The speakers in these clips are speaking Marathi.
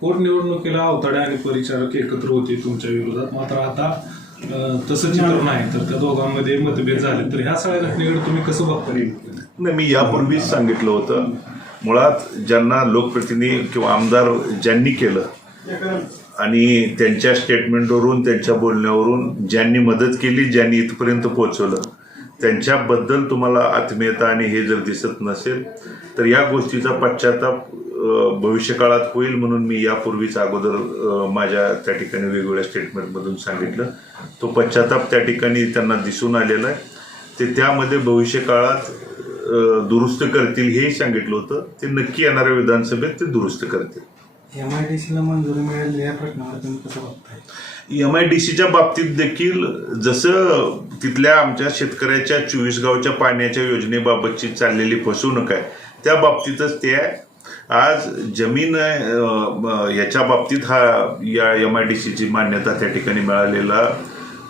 पोटनिवडणुकीला अवताडे आणि परिचारक एकत्र होते तुमच्या विरोधात. मात्र आता तसं चित्र नाही तर त्या दोघांमध्ये मतभेद झाले. तर ह्या सगळ्या घटनेकडे तुम्ही कसं बघता नाही मी यापूर्वीच सांगितलं होतं. मुळात ज्यांना लोकप्रतिनिधी किंवा आमदार ज्यांनी केलं आणि त्यांच्या स्टेटमेंटवरून त्यांच्या बोलण्यावरून ज्यांनी मदत केली ज्यांनी इथपर्यंत पोहोचवलं त्यांच्याबद्दल तुम्हाला आत्मीयता आणि हे जर दिसत नसेल तर या गोष्टीचा पश्चाताप भविष्यकाळात होईल म्हणून मी यापूर्वीच अगोदर माझ्या त्या ठिकाणी वेगवेगळ्या स्टेटमेंटमधून सांगितलं. तो पश्चाताप त्या ठिकाणी त्यांना दिसून आलेला आहे. ते त्यामध्ये भविष्य काळात अ, दुरुस्त करतील हेही सांगितलं होतं. ते नक्की येणाऱ्या विधानसभेत ते दुरुस्त करतील. एम आय डी सीला मंजुरी मिळाली या प्रश्नावर तुम्ही कसं बघताय? एम आय डी सीच्या बाबतीत देखील जसं तिथल्या आमच्या शेतकऱ्याच्या चोवीस गावच्या पाण्याच्या योजनेबाबतची चाललेली फसवणूक आहे त्या बाबतीतच ते आहे. आज जमीन याच्या बाबतीत हा या एम आय डी सीची मान्यता त्या ठिकाणी मिळालेला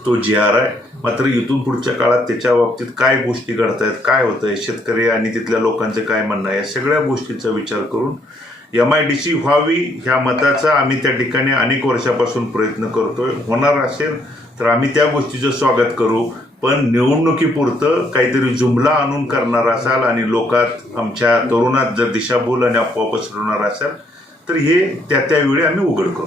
तो जी आर आहे. मात्र इथून पुढच्या काळात त्याच्या बाबतीत काय गोष्टी घडतायत काय काय होतंय शेतकरी आणि तिथल्या लोकांचं काय म्हणणं आहे या सगळ्या गोष्टींचा विचार करून एम आय डी सी व्हावी ह्या मताचा आम्ही त्या ठिकाणी अनेक वर्षापासून प्रयत्न करतोय. होणार असेल तर आम्ही त्या गोष्टीचं स्वागत करू. पण निवडणुकीपुरतं काहीतरी जुमला आणून करणार असाल आणि लोकात आमच्या तरुणात जर दिशाभूल आणि अफवा पसरवणार असाल तर हे त्या त्यावेळी आम्ही उघड करू.